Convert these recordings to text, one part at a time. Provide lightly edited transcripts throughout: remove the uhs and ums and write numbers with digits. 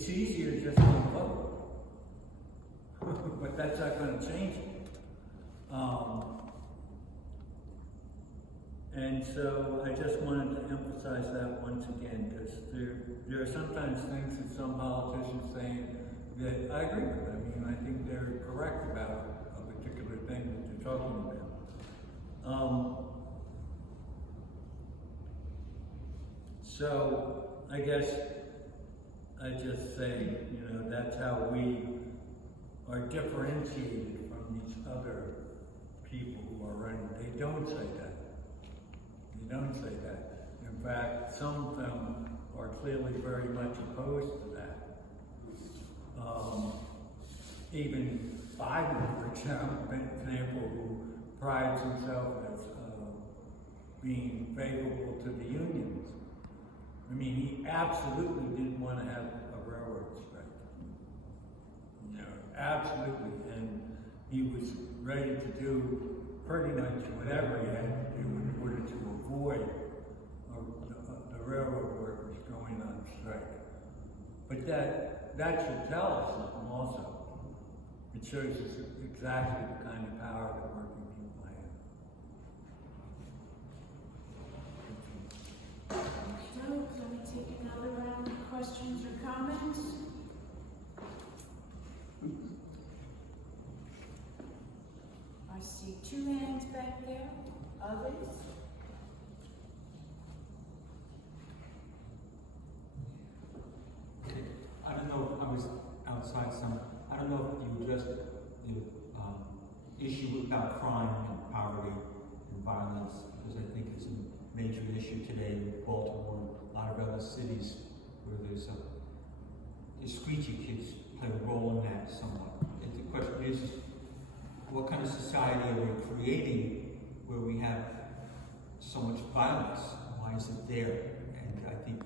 it's easier just to vote, but that's not going to change it. And so I just wanted to emphasize that once again, because there are sometimes things that some politicians say that I agree with. I mean, I think they're correct about a particular thing that they're talking about. So I guess I just say, you know, that's how we are differentiated from these other people who are running. They don't say that. They don't say that. In fact, some of them are clearly very much opposed to that. Even Biden, for example, who prides himself as being favorable to the unions. I mean, he absolutely didn't want to have a railroad strike. You know, absolutely. And he was ready to do pretty much whatever he had to do in order to avoid the railroad workers going on strike. But that should tell us something also. It shows us exactly the kind of power that working people have. So, let me take another round of questions or comments. I see 2 hands back there. Others? Okay. I don't know, I was outside some, I don't know if you addressed the issue about crime and poverty and violence, because I think it's a major issue today in Baltimore and a lot of other cities where there's the screechy kids play a role in that somewhat. And the question is, what kind of society are we creating where we have so much violence? Why is it there? And I think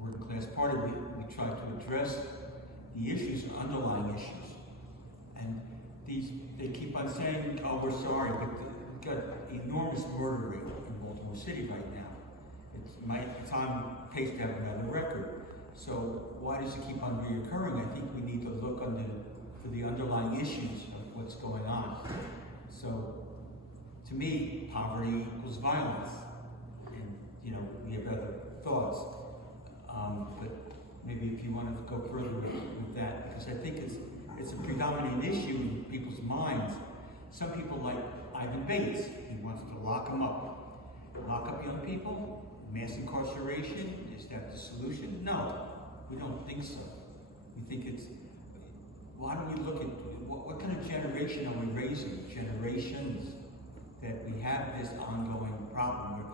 working class party, we try to address the issues, underlying issues. And they keep on saying, oh, we're sorry, but we've got enormous murder rate in Baltimore City right now. It's on pace to have another record. So why does it keep on reoccurring? I think we need to look for the underlying issues of what's going on. So to me, poverty equals violence. And, you know, we have other thoughts. But maybe if you want to go further with that, because I think it's a predominant issue in people's minds. Some people like Ivan Bates, he wants to lock them up. Lock up young people? Mass incarceration? Is that the solution? No, we don't think so. We think it's, why don't we look at, what kind of generation are we raising? Generations that we have this ongoing problem where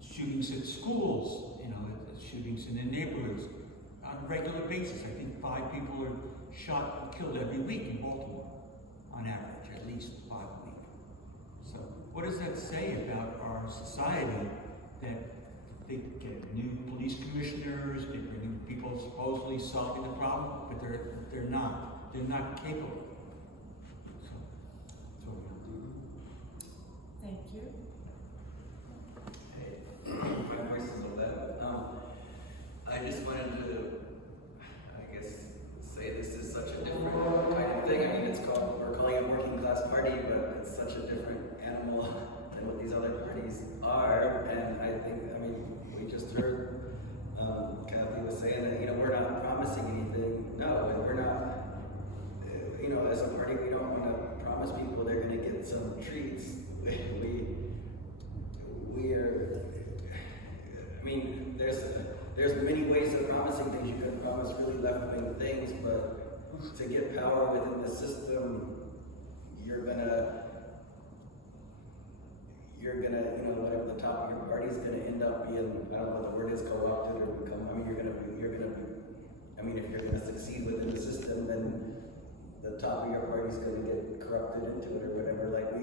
shootings at schools, you know, shootings in the neighborhoods on a regular basis. I think 5 people are shot and killed every week in Baltimore, on average, at least 5 a week. So what does that say about our society that they get new police commissioners, they bring in people supposedly solving the problem, but they're not capable. So Thank you. Hey, my voice is 11. I just wanted to, I guess, say this is such a different kind of thing. I mean, we're calling it a working class party, but it's such a different animal than what these other parties are. And I think, I mean, we just heard Cathy was saying that, you know, we're not promising anything. No, and we're not, you know, as a party, we don't want to promise people they're going to get some treats. We're, I mean, there's many ways of promising things. You can promise really left-wing things, but to get power within the system, you're gonna, you know, whatever the top of your party is gonna end up being, I don't know what the word is, co-opted or become, I mean, I mean, if you're gonna succeed within the system, then the top of your party is gonna get corrupted into it or whatever. Like, we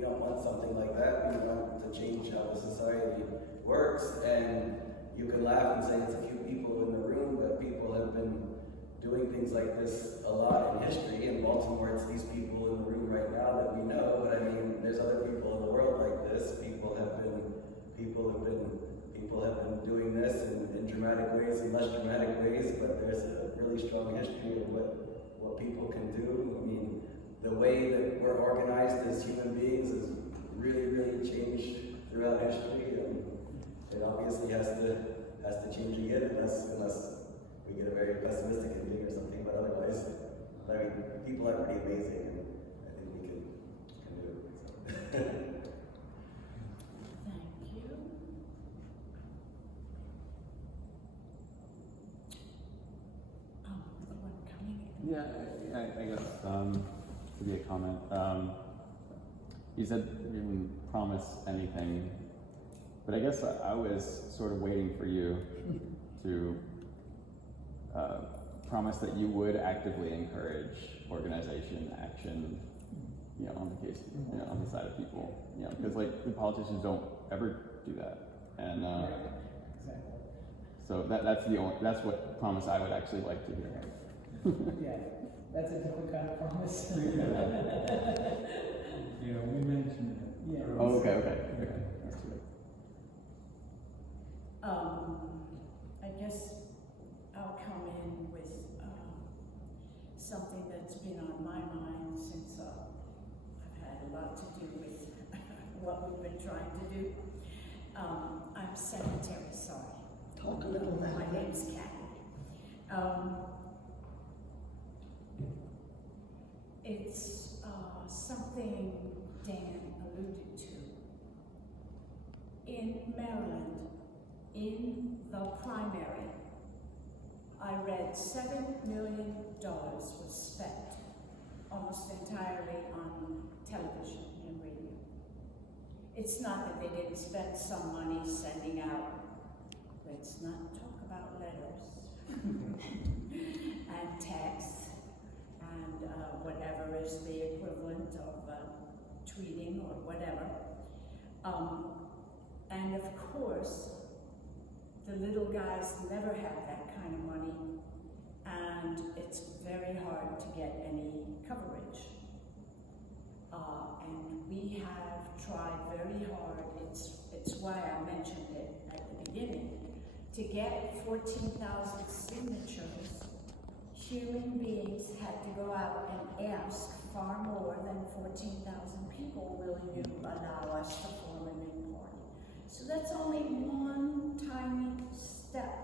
don't want something like that. We want to change how the society works. And you can laugh and say it's a few people in the room, but people have been doing things like this a lot in history. In Baltimore, it's these people in the room right now that we know, but I mean, there's other people in the world like this. People have been doing this in dramatic ways and less dramatic ways, but there's a really strong history of what people can do. I mean, the way that we're organized as human beings has really changed throughout history, and it obviously has to change again unless we get a very pessimistic ending or something. But otherwise, I mean, people are pretty amazing, and I think we can do it. So. Thank you. The one coming in. Yeah, I guess to be a comment. You said you didn't promise anything, but I guess I was sort of waiting for you to promise that you would actively encourage organization, action, on the case, on the side of people, because like the politicians don't ever do that, and so that's what promise I would actually like to hear. Yeah, that's a different kind of promise. Yeah, we mentioned it. Yeah. Oh, okay. That's good. I guess I'll come in with something that's been on my mind since I've had a lot to do with what we've been trying to do. I'm secretary, sorry. Talk a little louder. My name's Cathy. It's something Dan alluded to. In Maryland, in the primary, I read $7 million was spent almost entirely on television and radio. It's not that they didn't spend some money sending out, let's not talk about letters and texts and whatever is the equivalent of tweeting or whatever. And of course, the little guys never have that kind of money, and it's very hard to get any coverage. And we have tried very hard, it's why I mentioned it at the beginning, to get 14,000 signatures. Human beings had to go out and ask far more than 14,000 people, will you allow us to form a new party? So that's only one tiny step.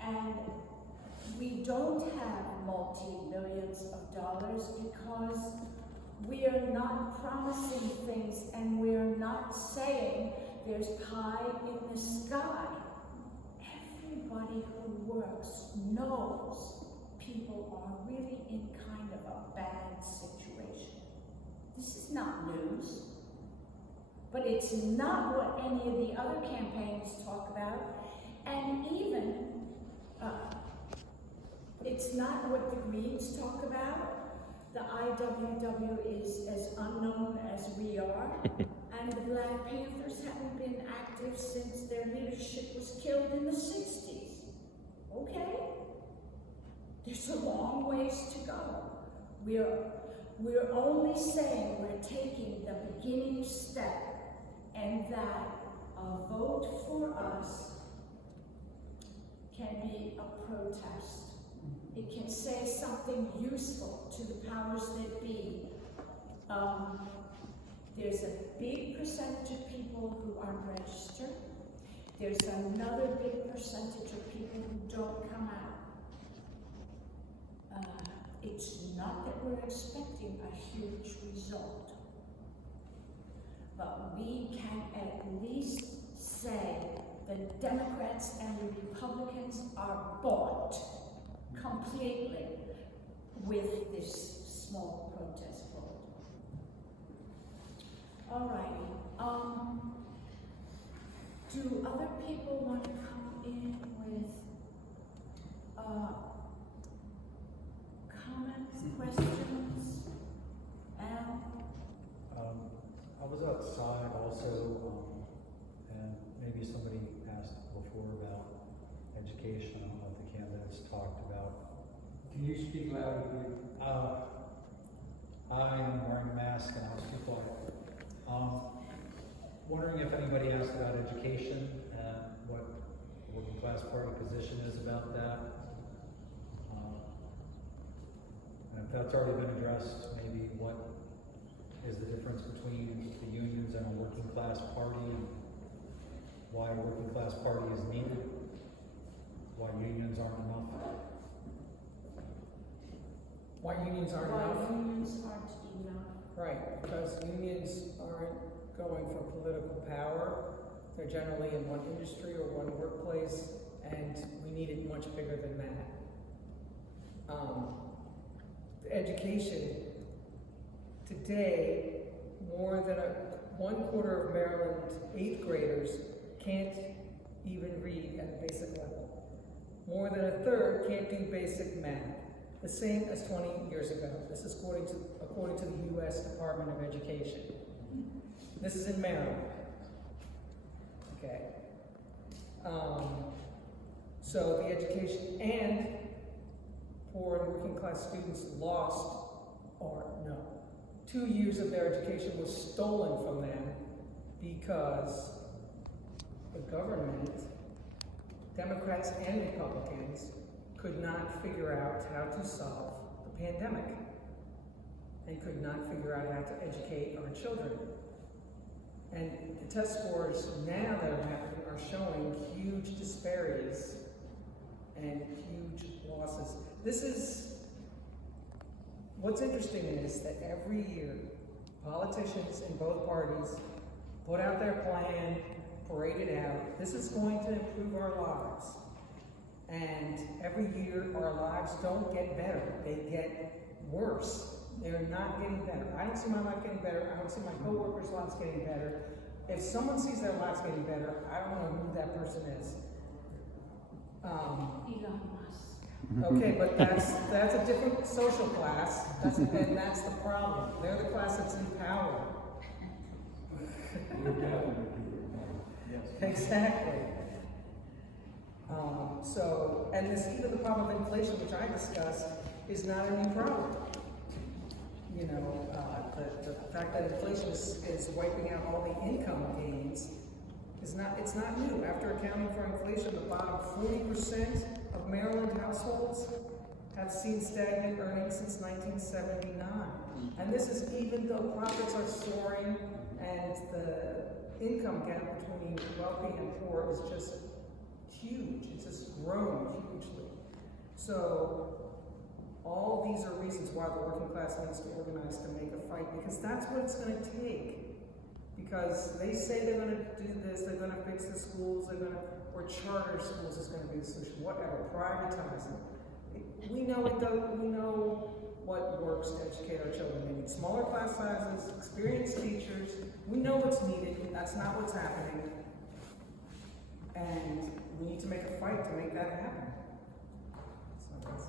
And we don't have multi-millions of dollars because we are not promising things and we're not saying there's pie in the sky. Everybody who works knows people are really in kind of a bad situation. This is not news, but it's not what any of the other campaigns talk about, and even it's not what the Greens talk about. The IWW is as unknown as we are, and the Black Panthers haven't been active since their leadership was killed in the 60s. Okay? There's a long ways to go. We're only saying we're taking the beginning step, and that a vote for us can be a protest. It can say something useful to the powers that be. There's a big percentage of people who aren't registered. There's another big percentage of people who don't come out. It's not that we're expecting a huge result, but we can at least say the Democrats and the Republicans are bought completely with this small protest vote. All righty. Do other people want to come in with comments, questions? Al? I was outside also, and maybe somebody asked before about education. I don't know if the candidates talked about. Can you speak louder, please? I am wearing a mask and I'll speak quiet. Wondering if anybody asked about education and what working class party position is about that. And if that's already been addressed, maybe what is the difference between the unions and a working class party, and why a working class party is needed, why unions aren't enough. Why unions aren't Why enough? unions aren't enough. Right, because unions aren't going for political power. They're generally in one industry or one workplace, and we need it much bigger than that. Education, today, more than 1/4 of Maryland 8th graders can't even read at a basic level. More than 1/3 can't do basic math, the same as 20 years ago. This is according to the U.S. Department of Education. This is in Maryland. Okay. So the education and poor and working class students lost, or no, 2 years of their education was stolen from them because the government, Democrats and Republicans, could not figure out how to solve the pandemic and could not figure out how to educate our children. And the test scores now that are happening are showing huge disparities and huge losses. This is, what's interesting is that every year, politicians in both parties put out their plan, parade it out. This is going to improve our lives. And every year, our lives don't get better. They get worse. They're not getting better. I don't see my life getting better. I don't see my coworkers' lives getting better. If someone sees their lives getting better, I don't know who that person is. Elon Musk. Okay, but that's a different social class, and that's the problem. They're the class that's in power. You're definitely yes. Exactly. So, and this, even the problem of inflation, which I discussed, is not a new problem. You know, the fact that inflation is wiping out all the income gains it's not new. After accounting for inflation, the bottom 40% of Maryland households have seen stagnant earnings since 1979. And this is even though profits are soaring and the income gap between wealthy and poor is just huge. It's just grown hugely. So all these are reasons why the working class needs to organize to make a fight, because that's what it's going to take. Because they say they're going to do this, they're going to fix the schools, or charter schools is going to be the solution, whatever, privatizing. We know what works to educate our children. We need smaller class sizes, experienced teachers. We know what's needed. That's not what's happening. And we need to make a fight to make that happen. So that's